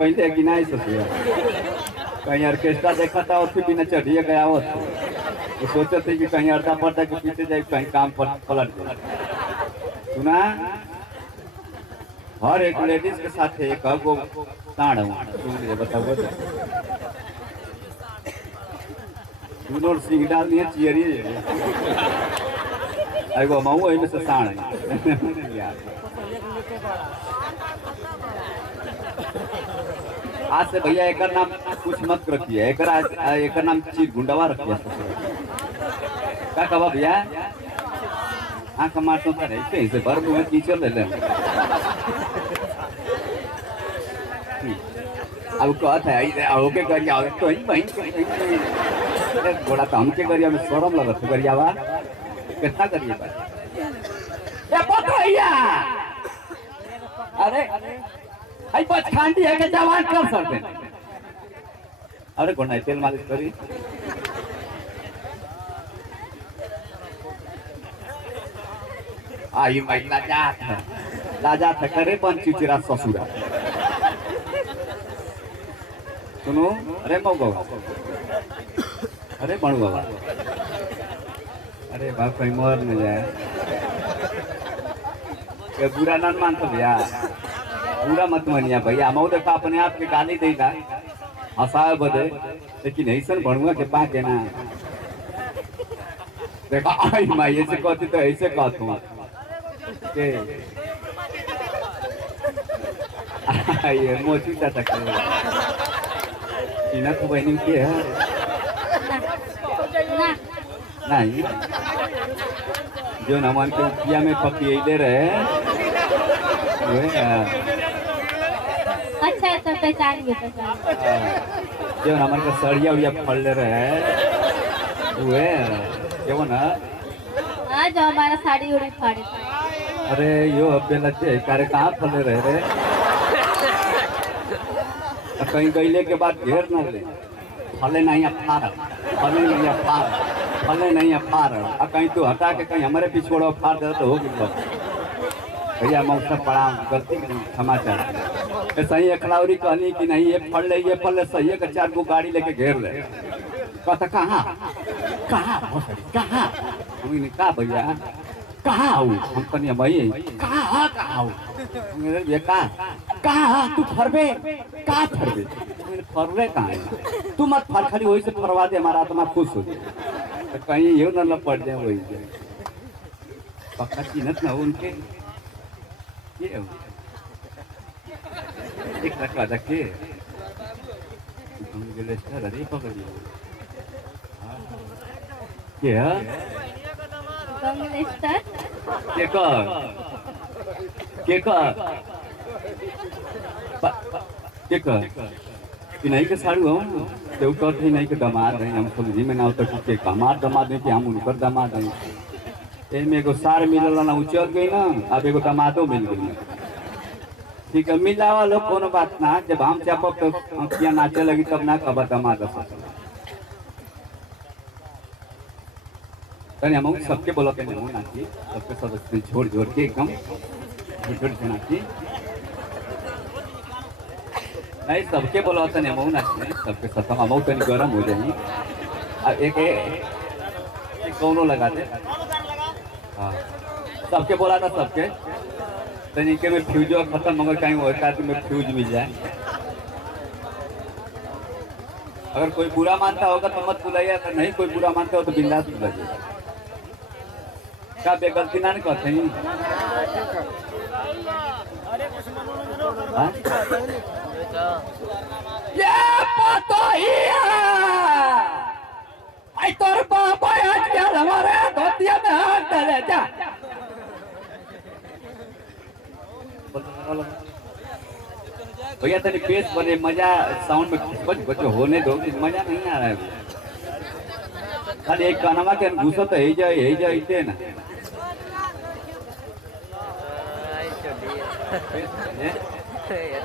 पहले कि नहीं सोचिए कहीं ऑर्केस्ट्रा देखा था और फिर बिना चढ़िए गया हो तो सोचे थे कि कहीं अर्धा पर्दा के पीछे जाए कहीं काम पर पलट जाए। सुना हर एक लेडीज के साथ एक वो ताड़ हूँ बताओ दोनों सिंह डाल दिए चियरिए एगो मऊ में से साण है। आज से भैया एक नाम कुछ मत रखिए एक नाम चीज गुंडवा रखिए क्या कहा भैया आँख मारते तो रहते से भर मुँह कीचड़ ले लें अब कहते हैं ओके करिया तो ही वहीं थोड़ा तो हमके करिया में शर्म लगत है करिया बा कितना करिए भैया अरे आई बस खांडी है के जवान कर सकते अरे कौन तेल मालिश करी आई महिला लाजात है करे बन चिचिरा ससुरा सुनो अरे मऊ अरे बणु बाबा अरे बाप कहीं मर न जाए ये बुरा न मानते भैया पूरा मत मानिया भैया हम देखा अपने आप के गाली देगा हंसा बदे लेकिन ऐसा बणुआ के पा के ना देखा आई माँ ऐसे कहती तो ऐसे कहता हूँ ये मोची सा तक इना तो बहनी के है नहीं जो नमन के उपिया में पकी रहे अच्छा तो पहचानिए जो नमन के सड़िया उड़िया फल ले रहे हुए क्यों ना हाँ जो हमारा साड़ी उड़ी फाड़े अरे यो अबे लच्चे कार्य कहाँ फले रहे कहीं गईले के बाद घेर न ले फले नहीं फाड़ फले नहीं फाड़ फले नहीं फाड़ और कहीं तू हटा के कहीं हमारे पिछोड़ा फाड़ दे तो होगी भैया मौसम पड़ा गलती समाचार सही अखलावरी कहनी कि नहीं ये फल ले सही है 4 गो गाड़ी लेके घेर ले कहता कहाँ कहाँ भैया कहाँ आऊ हम कनिया भाई कहाँ कहाँ तू फरबे कहाँ फरबे फरबे कहाँ है तू मत फर खाली वही से फरवा दे हमारा आत्मा खुश हो जाए तो कहीं ये न लपट जाए वही जाए पक्का चिन्हत ना उनके ये एक रखा रखे अरे पकड़ क्या नहीं के साड़ू हम तो कहते नहीं के दामाद हैं हम समझी में ना होता के हमार दामाद नहीं कि हम उनकर दामाद हैं एमे एगो सार मिलल ना उचल गई ना अब एगो दामादो मिल गई ठीक है मिलावा लोग कोनो बात ना जब हम चापक तो अंकिया नाचे लगी तब ना कब दामाद हम सबके बोलते हैं नाची सबके सदस्य छोड़ जोड़ के एकदम छोड़ नाची नहीं सबके बोलते हैं मऊ नाची सबके साथ हम कहीं गर्म हो जाए एक दोनों लगाते हाँ सबके बोला था सबके तरीके में फ्यूज खत्म मगर कहीं होता है में फ्यूज मिल जाए अगर कोई बुरा मानता होगा तो मत बुलाइए अगर नहीं कोई बुरा मानता हो तो बिंदास बुलाइए क्या बेगलती ना कहते हैं ये पता ही है तोर बाबा आज हमारे धोतिया में हाथ डाले जा भैया तेरी पेश बने मजा साउंड में कुछ बच्चों होने दो मजा नहीं आ रहा है खाली एक कानमा के घुसो तो ही जाए इतने ना Iya,